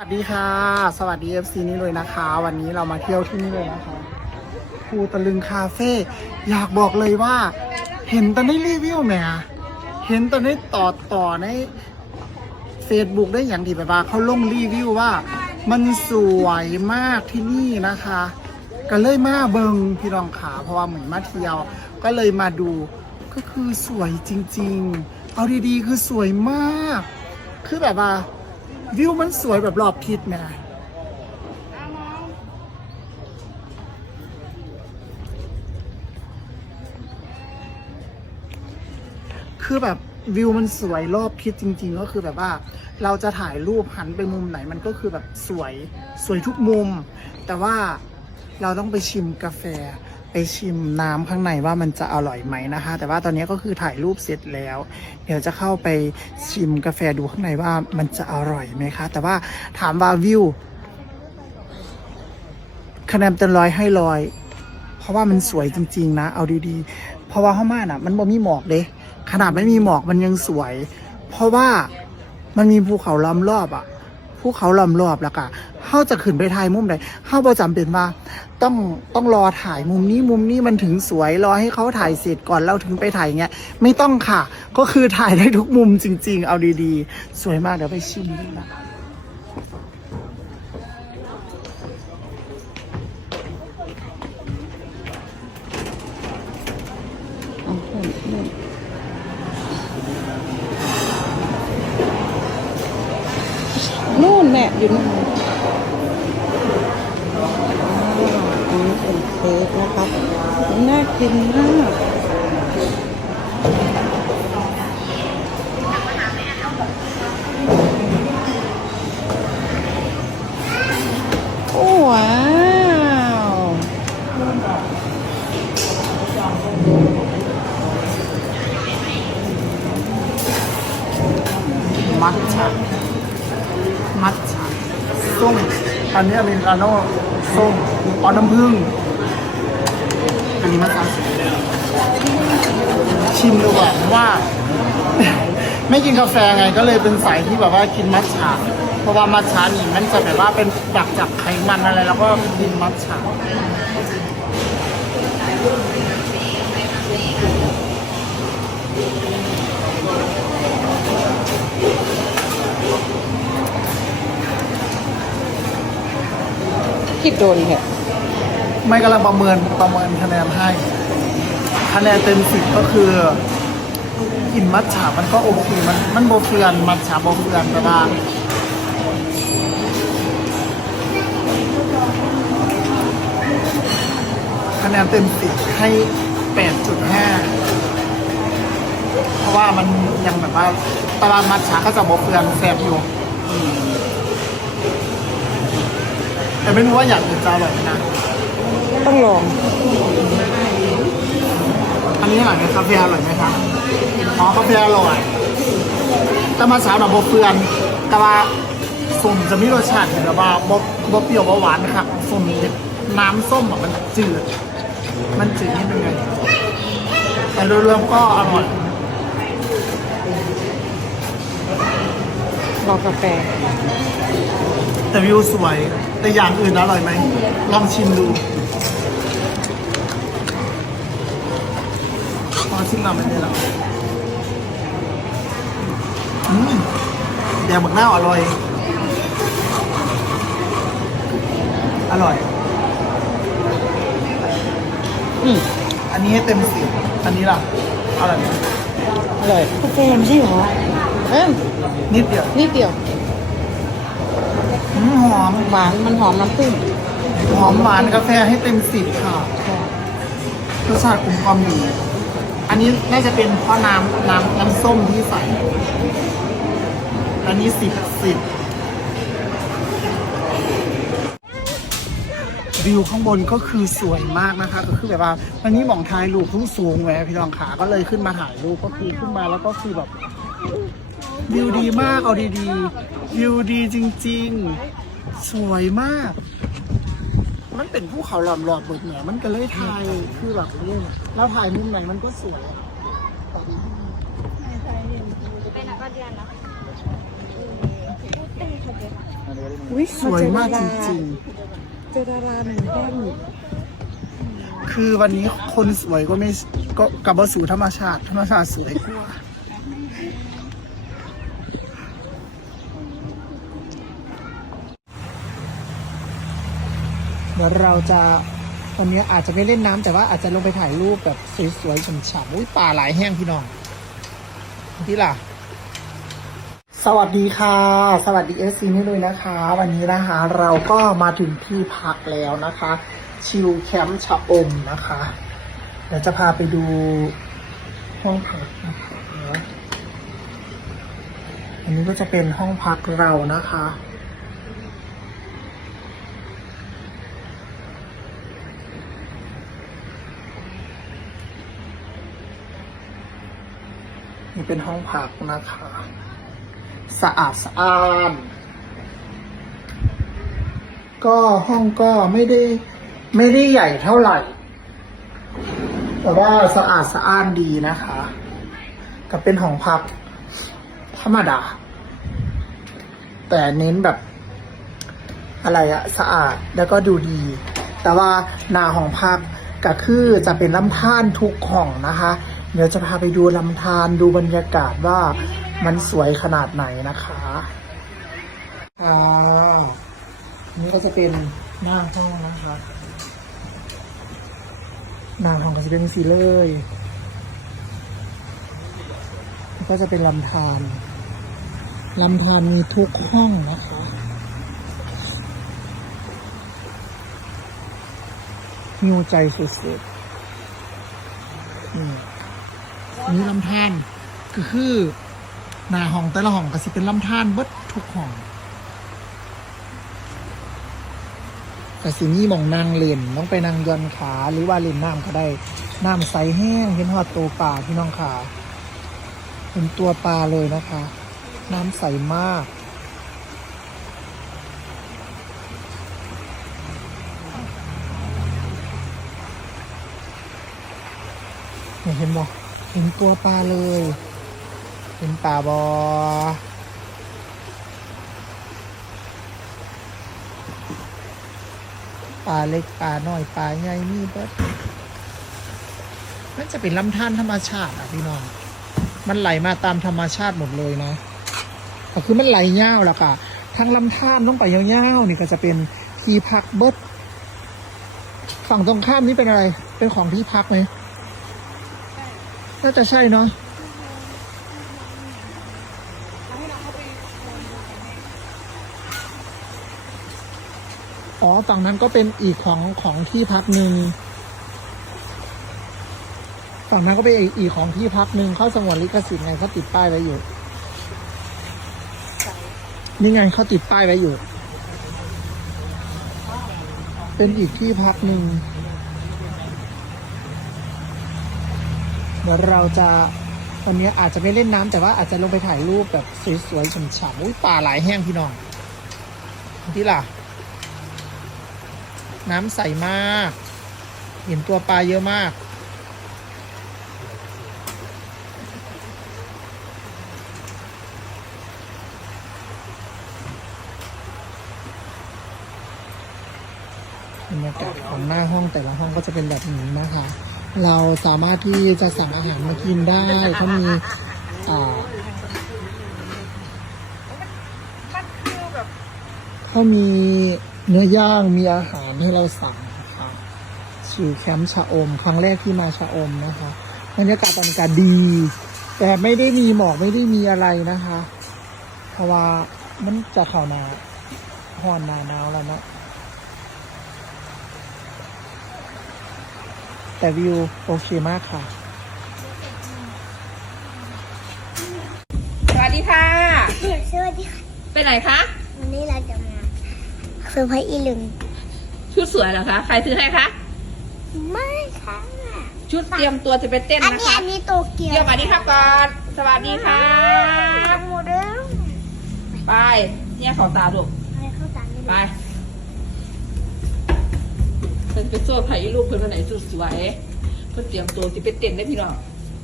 สวัสดีค่ะ สวัสดี FC นี่เลยนะคะ วันนี้เรามาเที่ยวที่นี่เลยนะคะภูตะลึงคาเฟ่อยากบอกเลยว่า เห็นตอนนี้รีวิวแหมเห็นตอนนี้ต่อต่อใน Facebook ได้อย่างที่แบบว่าเขาลงรีวิวว่า มันสวยมากที่นี่นะคะ ก็เลยมาเบิงพี่รองขาเพราะว่าเหมือนมาเที่ยว ก็เลยมาดูก็คือสวยจริง ๆ เอาดีๆ คือสวยมาก คือแบบว่า วิวมันสวยแบบรอบทิศนะคือแบบวิวมันสวยรอบทิศจริง ๆ ก็คือแบบว่า เราจะถ่ายรูปหันไปมุมไหนมันก็คือแบบสวยสวยทุกมุม แต่ว่าเราต้องไปชิมกาแฟ ไปชิมน้ำข้างในว่ามันจะอร่อยไหมนะคะ แต่ว่าตอนนี้ก็คือถ่ายรูปเสร็จแล้ว เดี๋ยวจะเข้าไปชิมกาแฟดูข้างในว่ามันจะอร่อยไหมคะ แต่ว่าถามว่าวิวคะแนนเต็มร้อยให้ร้อยเพราะว่ามันสวยจริง ๆ นะ เอาดีๆ เพราะว่าข้างมานอะ มันบ่มีหมอกเด้ขนาดไม่มีหมอกมันยังสวย เพราะว่ามันมีภูเขาล้อมรอบอะภูเขาล้อมรอบแล้วก็ เฮาจะขึ้นไปถ่ายมุมใดเฮาบ่จำเป็นว่า ต้องต้องรอถ่ายมุมนี้มุมนี้มันถึงสวยรอให้เขาถ่ายเสร็จก่อนเราถึงไปถ่ายเงี้ยไม่ต้องค่ะ ก็คือถ่ายได้ทุกมุมจริง ๆ เอาดีๆ สวยมากเดี๋ยวไปชิมดูนะคะนู่นแม่อยู่นู่นอันนี้ เป็นเค้กนะครับน่ากินมากโอ้ว้าวมัทฉะมัทฉะส้มอันนี้อเมริกาโน่ส้มออนน้ำผึ้ง อันนี้มัทฉะชิมดูก่อนว่า ไม่กินกาแฟไงก็เลยเป็นสายที่แบบว่ากินมัทฉะเพราะว่ามัทฉะนี่มันจะแบบว่าเป็นดักจากไขมันอะไร แล้วก็กินมัทฉะคิดโดนแค่ ไม่กำลังประเมินประเมินคะแนนให้ คะแนนเต็มสิบก็คือกินมัทฉะมันก็โอเคมันมันโบเฟือนมัทฉะโบเฟือนแต่ว่าคะแนนเต็มสิบให้แปดจุดห้าเพราะว่ามันยังแบบว่าตารางมัทฉะก็จะโบเฟือนแสบอยู่แต่ไม่รู้ว่าอยากกินจะอร่อยไหมนะ ต้องลองอันนี้อร่อยไหมกาแฟอร่อยไหมครับอ๋อกาแฟอร่อย แต่มาสาวหน่อบบเฟือน แต่ว่าส้มจะมีรสชาติแบบว่าบบบบเปรี้ยวบหวานนะครับส้มน้ำส้มอะมันจืด มันจืดนิดนึงไงแต่โดยรวมก็อร่อยรอกาแฟ แต่วิวสวย แต่อย่างอื่นอร่อยไหม ลองชิมดูพอชิ มเราไม่ได้แล้วอืมแดงบักหน้าวอร่อย อร่อย อืมอันนี้ให้เต็มสิบอันนี้ล่ะ อร่อยไหมอร่อยกาแฟไม่ใช่เหรอเอ้มนิดเดียวนิดเดียวอืมหอม หวานมันหอมน้ำผึ้งหอมหวานกาแฟให้เต็มสิบค่ะรสชาติกลมกล่อมดีอั นนี้น่าจะเป็นเพราะน้ำน้ำน้ำส้มที่ใส่ อันนี้สิบสิบวิวข้างบนก็คือสวยมากนะคะ ก็คือแบบว่าอันนี้หมองถ่ายรูปทุ่งสูงแหวพี่รองขาก็เลยขึ้นมาถ่ายรูปก็คือขึ้นมาแล้วก็คือแบบวิวดีมากเอาดีๆวิวดีจริง ๆ สวยมาก มันเป็นภูเขาหลอมหลอมเบิดเหนือมันก็เลยถ่ายคือแบบเรื่องแล้วถ่ายมุมไหนมันก็สวยเป็นนักเรียนนะอันนี้อุ๊ยสวยมากจริงเจอดาราหนึ่งแท่งๆคือวันนี้คนสวยก็ไม่ก็กลับมาสู่ธรรมชาติ ธรรมชาติสวยกว่า เดี๋ยวเราจะวันนี้อาจจะไม่เล่นน้ำแต่ว่าอาจจะลงไปถ่ายรูปแบบสวยๆฉ่ำๆอุ้ยป่าหลายแห้งพี่น้องที่ล่ะ สวัสดีค่ะ สวัสดีเอสซีนี่เลยนะคะ วันนี้นะคะ เราก็มาถึงที่พักแล้วนะคะ ชิลแคมป์ชะอมนะคะ เดี๋ยวจะพาไปดูห้องพักนะคะอันนี้ก็จะเป็นห้องพักเรานะคะ นี่เป็นห้องพักนะคะ สะอาดสะอ้านก็ห้องก็ไม่ได้ไม่ได้ใหญ่เท่าไหร่ แต่ว่าสะอาดสะอ้านดีนะคะ ก็เป็นห้องพักธรรมดา แต่เน้นแบบ อะไรอะสะอาดแล้วก็ดูดี แต่ว่าหนาห้องพักก็คือจะเป็นลำธารทุกห้องนะคะ เดี๋ยวจะพาไปดูลำธารดูบรรยากาศว่ามันสวยขนาดไหนนะคะอ่านี่ก็จะเป็นหน้าห้องนะคะหน้าห้องก็จะเป็นสีเลยแล้วก็จะเป็นลำธารลำธารมีทุกห้องนะคะหิวใจสุดๆนี่ อันนี้ลำธารก็คือหน้าห้องแต่ละห้องก็สิเป็นลำธารเบิดทุกห้องก็สิมีหมองนางเล่นต้องไปนางยอนขาหรือว่าเล่นน้ำก็ได้น้ำใสแห้งเห็นหอดตัวปลาพี่น้องขาเห็นตัวปลาเลยนะคะ น้ำใสมากเนี่ยเห็นบ่ เห็นตัวปลาเลย เห็นปลาบอปลาเล็กปลาน้อยปลาใหญ่มีเบิดมันจะเป็นลำธารธรรมชาติอะพี่น้อง มันไหลมาตามธรรมชาติหมดเลยนะก็คือมันไหลยาวแล้วค่ะทางลำธารลงไปยาวๆนี่ก็จะเป็นที่พักเบิดฝั่งตรงข้ามนี่เป็นอะไร เป็นของที่พักไหม น่าจะใช่เนาะอ๋อ ฝั่งนั้นก็เป็นอีกของของที่พักหนึ่ง ฝั่งนั้นก็เป็นอีกอีกของที่พักหนึ่ง เขาสงวนลิขสิทธิ์ไงเขาติดป้ายไว้อยู่ นี่ไงเขาติดป้ายไว้อยู่ เป็นอีกที่พักหนึ่ง ดี๋ยวเราจะวันนี้อาจจะไม่เล่นน้ำแต่ว่าอาจจะลงไปถ่ายรูปแบบสวยๆฉ่ำๆอุ้ยป่าหลายแห้งพี่น้องที่ล่ะ น้ำใสมาก เห็นตัวปลาเยอะมาก บรรยากาศของหน้าห้องแต่ละห้องก็จะเป็นแบบนี้นะคะ เราสามารถที่จะสั่งอาหารมากินได้เขามีอ่าเขามีเนื้อย่างมีอาหารให้เราสั่งนะคะชื่อแคมป์ชะอม ครั้งแรกที่มาชะอมนะคะบรรยากาศบรรยากาศดี แต่ไม่ได้มีหมอกไม่ได้มีอะไรนะคะ เพราะว่ามันจะเข้าหนาห้อนหนาหนาวแล้วนะ แต่วิวโอเคมากค่ะ สวัสดีค่ะ สวัสดีค่ะไปไหนคะ วันนี้เราจะมาเซอร์ไพรส์อีลึงชุดสวยเหรอคะ ใครซื้อให้คะ ไม่ค่ะ ชุดเตรียมตัวจะไปเต้นอันนะนี้คะอันนี้โตเกียวเดี๋ยวสวัสดีครับก่อน สวัสดีค่ะโมเดลไปเนี่ยเขาตาลูกอะไรเข้าตามไม่ไปรู้เพิ่น ไปโซ่ไผ่ลูกเพื่อนวันไหนสุดสวยเพื่นเตรียมตัวสิไปเต็นได้พี่น้อง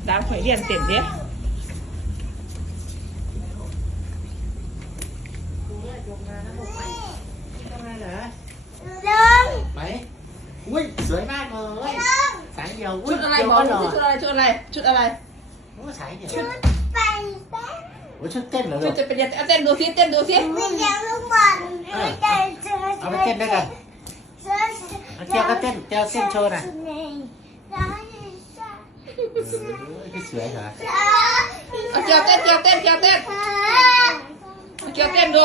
ดาวข่อยเรียนเต็นเด้ไปอุ้ยสวยมากเลยสายเดียชุดอะไรบอกหน่อชุดอะไรชุดอะไรชุดอะไรโอ้สายเดียวชุดเต้นโอ้ชุดเต้นเหรอชุดจะเป็นยังเต้นดูซิเต้นดูซิเต้นลูกบอลเอาไปเต้นด้วยกัน เอาเจียวก็เต้นเจียวเต้นโชว์หน่อยพี่สวยเหรอเอาเกียวเต้นเกียวเต้นเกียวเต้นเอาเกียวเต้นดู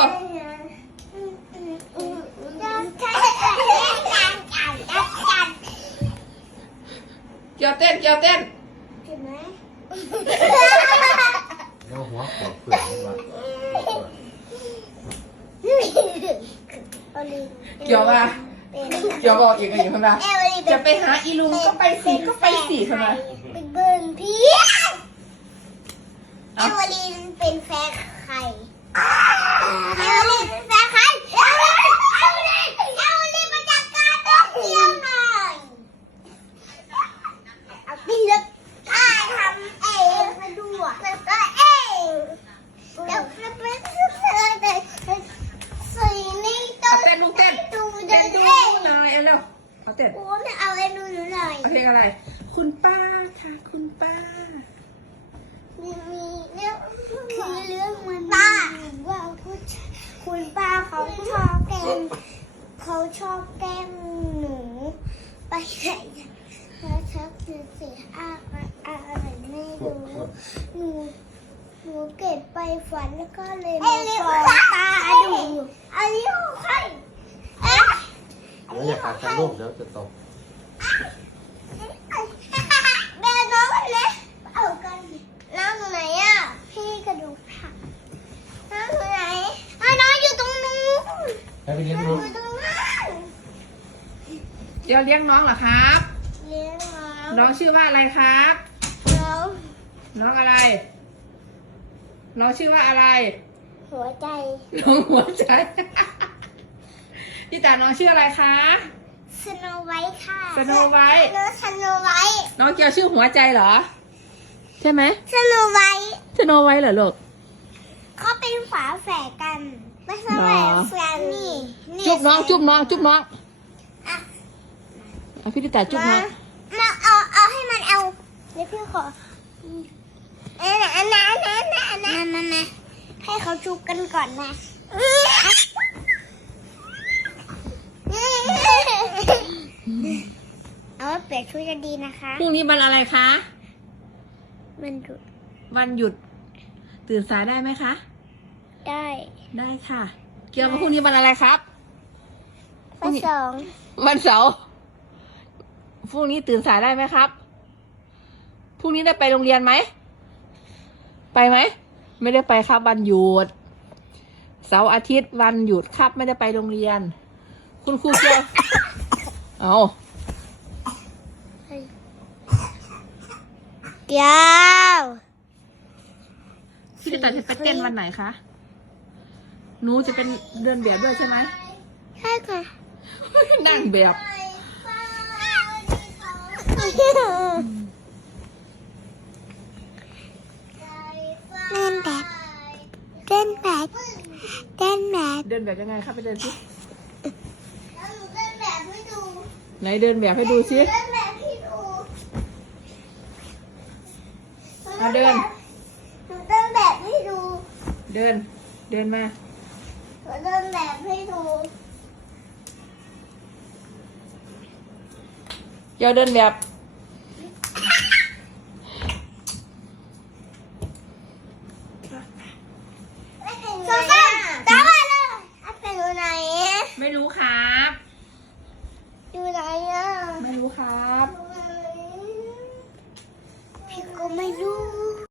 เกียวเต้นเกียวเต้นแล้วหัวขอบเปลือกมันวะเกียวว่า เกียวบอกอีกอะไรอยู่ข้างหน้าจะไปหาอีลุงก็ไปสิก็ไปสิข้างหน้าเป็นเบิร์นพี่เอวลีนเป็นแฟนใครเอวลีนเป็นแฟนใครเอวลีนเอวลีนเอวลีนมาจัดการต้องเที่ยวหน่อยเอาพี่เลิกข้าทำเองมาดูอะแล้วก็เองแล้วแล้วเป็นเธอแต่สีนี่ต้อ เอา ง เต้นลูกเต้น ดูเดิ เต้น น ดู เอง หน่อยเอาเร็ว เอาเต้นโอ้ไม่เอาไอ้ดูหนูหน่อยเอาเพลงอะไร คุณป้าค่ะ คุณป้า มีมีเรื่องคือเรื่องมันป้าว่าผู้ชายคุณป้าเขาชอบแกล้งเขาชอบแกล้งหนูไปไหนแล้วชักคือเสียอาอะไรไม่รู้หนูหนูเก็บไปฝันแล้วก็เลยมาฟ้องตาดูอันนี้ของใครเอ๊ะ เดี๋ยวอย่าขาด กันลูกเดี๋ยวจะตกแม่น้องเลยเอากันน้องอยู่ไหนอะ พี่กระดูกหักน้องอยู่ไหนอะน้องอยู่ตรงนู้นไปไปเลี้ยงน้องลูอกยู่ตรงนั้นเกียวเลี้ยงน้องเหรอครับ เลี้ยงน้องน้องชื่อว่าอะไรครับ น้องน้องอะไร น้องชื่อว่าอะไร หัวใจ น้องหัวใจ พี่ตาน้องชื่ออะไรคะ สโนไวท์ค่ะสโนไวท์ น้องสโนไวท์น้องเกียวชื่อหัวใจเหรอ ใช่ไหมสโนไวท์สโนไวท์เหรอลูก เขาเป็นฝาแฝดกันไม่ใช่หรอ แฝดนี่นี่จุ๊บน้องจุ๊บน้องจุ๊บน้องอะเอาพี่ติตาจุ๊บน้องมาเอาเอาให้มันเอาเดี๋ยวพี่ขอเอ้ยนะนะนะนะนะนะนะให้เขาจูบกันก่อนนะ เอาไว้เปลี่ยนชุดจะดีนะคะ พรุ่งนี้วันอะไรคะ มันดูวันหยุด ตื่นสายได้ไหมคะ ได้ได้ค่ะ เกียวมาพรุ่งนี้วันอะไรครับ ข้อสองวันเสาร์พรุ่งนี้ตื่นสายได้ไหมครับพรุ่งนี้ได้ไปโรงเรียนไหมไปไหมไม่ได้ไปครับวันหยุด เสาร์อาทิตย์วันหยุดครับ ไม่ได้ไปโรงเรียน คุณครูเกียว เอาเดี๋ยวพี่จะตัดไปเต้นวันไหนคะ หนูจะเป็นเดินแบบด้วยใช่ไหม ใช่ค่ะ นั่งแบบเล่นแบบเต้นแบบเต้นแบบเดินแบบยังไงครับไปเดินสิ แล้วหนูเต้นแบบให้ดู ไหนเดินแบบให้ดูสิเต้นแบบให้ดูเอาเดิน หนูเต้นแบบให้ดู เดิน เดินมาหนูเต้นแบบให้ดูเกียวเดินแบบ